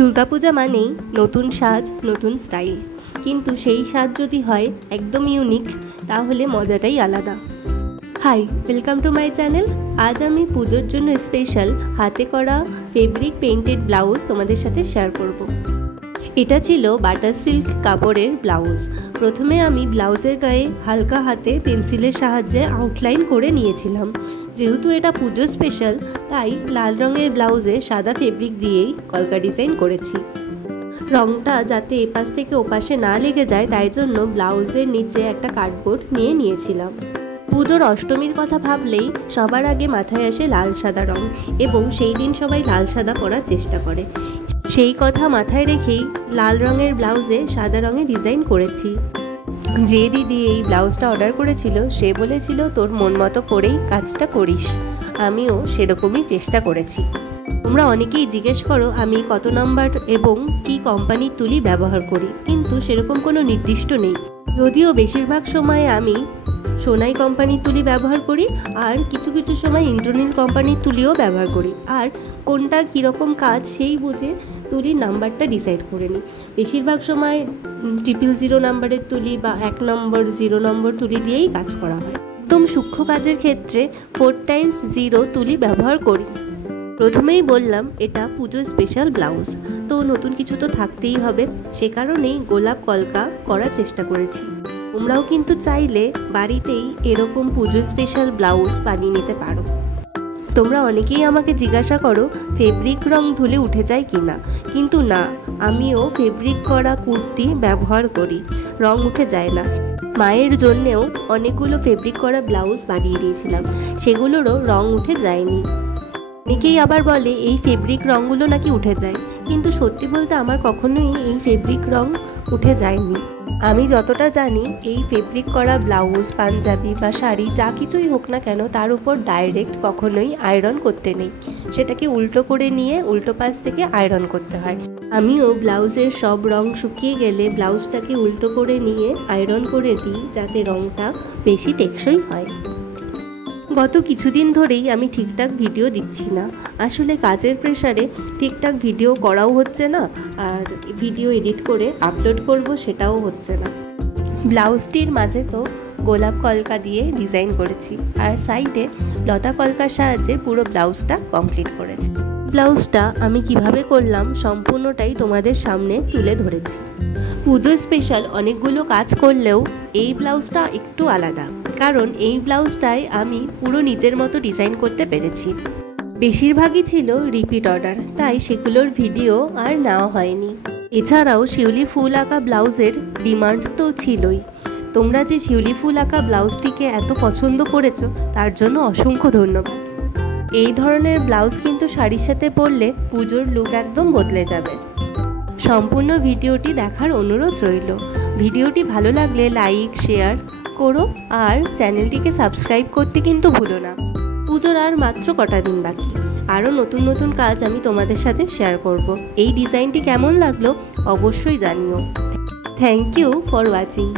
দুর্গাপূজা মানেই নতুন সাজ নতুন স্টাইল, কিন্তু সেই সাজ যদি হয় একদম ইউনিক তাহলে মজাটাই আলাদা। Hi, welcome to my channel. আজ আমি পুজোর জন্য স্পেশাল হাতে করা ফেব্রিক পেইন্টেড ব্লাউজ তোমাদের সাথে শেয়ার করব। এটা ছিল বাটার সিল্ক কাপড়ের ব্লাউজ। প্রথমে আমি ব্লাউজের গায়ে হালকা হাতে পেন্সিলের সাহায্যে আউটলাইন করে নিয়েছিলাম। যেহেতু এটা পুজো স্পেশাল, তাই লাল রঙের ব্লাউজে সাদা ফেব্রিক দিয়েই কলকা ডিজাইন করেছি। রঙটা যাতে এপাশ থেকে ওপাশে না লেগে যায়, তাই জন্য ব্লাউজের নিচে একটা কার্ডবোর্ড নিয়ে নিয়েছিলাম। পুজোর অষ্টমীর কথা ভাবলেই সবার আগে মাথায় আসে লাল সাদা রং, এবং সেই দিন সবাই লাল সাদা পরার চেষ্টা করে। সেই কথা মাথায় রেখেই লাল রঙের ব্লাউজে সাদা রঙে ডিজাইন করেছি। যে দিদি এই ব্লাউজটা অর্ডার করেছিল সে বলেছিল তোর মন মতো করেই কাজটা করিস। আমিও সেরকমই চেষ্টা করেছি। তোমরা অনেকেই জিজ্ঞেস করো আমি কত নাম্বার এবং কি কোম্পানির তুলি ব্যবহার করি, কিন্তু সেরকম কোনো নির্দিষ্ট নেই। যদিও বেশিরভাগ সময় আমি সোনাই কোম্পানির তুলি ব্যবহার করি, আর কিছু কিছু সময় ইন্দ্রনীল কোম্পানির তুলিও ব্যবহার করি। আর কোনটা কীরকম কাজ সেই বুঝে তুলির নাম্বারটা ডিসাইড করে নিই। বেশিরভাগ সময় 000 নাম্বারের তুলি বা 1 নম্বর 0 নম্বর তুলি দিয়েই কাজ করা হয়। একদম সূক্ষ্ম কাজের ক্ষেত্রে 4x0 তুলি ব্যবহার করি। প্রথমেই বললাম এটা পুজো স্পেশাল ব্লাউজ, তো নতুন কিছু তো থাকতেই হবে, সে কারণেই গোলাপ কলকা করার চেষ্টা করেছি। তোমরাও কিন্তু চাইলে বাড়িতেই এরকম পুজো স্পেশাল ব্লাউজ বানিয়ে নিতে পারো। তোমরা অনেকেই আমাকে জিজ্ঞাসা করো ফেব্রিক রং ধুলে উঠে যায় কি না, কিন্তু না, আমিও ফেব্রিক করা কুর্তি ব্যবহার করি, রং উঠে যায় না। মায়ের জন্যেও অনেকগুলো ফেব্রিক করা ব্লাউজ বানিয়ে দিয়েছিলাম, সেগুলোরও রং উঠে যায়নি। অনেকেই আবার বলে এই ফেব্রিক রঙগুলো নাকি উঠে যায়, কিন্তু সত্যি বলতে আমার কখনোই এই ফেব্রিক রং উঠে যায়নি। আমি যতটা জানি এই ফেব্রিক করা ব্লাউজ, পাঞ্জাবি বা শাড়ি যা কিছুই হোক না কেন, তার উপর ডাইরেক্ট কখনোই আয়রন করতে নেই। সেটাকে উল্টো করে নিয়ে উল্টো পাশ থেকে আয়রন করতে হয়। আমিও ব্লাউজের সব রং শুকিয়ে গেলে ব্লাউজটাকে উল্টো করে নিয়ে আয়রন করে দিই, যাতে রংটা বেশি টেকসই হয়। গত কিছুদিন ধরেই আমি ঠিকঠাক ভিডিও দিচ্ছি না, আসলে কাজের প্রেশারে ঠিকঠাক ভিডিও করাও হচ্ছে না, আর ভিডিও এডিট করে আপলোড করব সেটাও হচ্ছে না। ব্লাউজটির মাঝে তো গোলাপ কলকা দিয়ে ডিজাইন করেছি, আর সাইডে লতা কলকার সাহায্যে পুরো ব্লাউজটা কমপ্লিট করেছি। ব্লাউজটা আমি কিভাবে করলাম সম্পূর্ণটাই তোমাদের সামনে তুলে ধরেছি। পুজো স্পেশাল অনেকগুলো কাজ করলেও এই ব্লাউজটা একটু আলাদা, কারণ এই ব্লাউজটায় আমি পুরো নিজের মতো ডিজাইন করতে পেরেছি। বেশিরভাগই ছিল রিপিট অর্ডার, তাই সেগুলোর ভিডিও আর নেওয়া হয়নি। এছাড়াও শিউলি ফুল আঁকা ব্লাউজের ডিমান্ড তো ছিলই। তোমরা যে শিউলি ফুল আঁকা ব্লাউজটিকে এত পছন্দ করেছো তার জন্য অসংখ্য ধন্যবাদ। এই ধরনের ব্লাউজ কিন্তু শাড়ির সাথে পরলে পুজোর লুক একদম বদলে যাবে। সম্পূর্ণ ভিডিওটি দেখার অনুরোধ রইল। ভিডিওটি ভালো লাগলে লাইক শেয়ার করো, আর চ্যানেলটিকে সাবস্ক্রাইব করতে কিন্তু ভুলো না। পুজোর আর মাত্র কটা দিন বাকি, আরও নতুন নতুন কাজ আমি তোমাদের সাথে শেয়ার করব। এই ডিজাইনটি কেমন লাগলো অবশ্যই জানিও। Thank you for watching.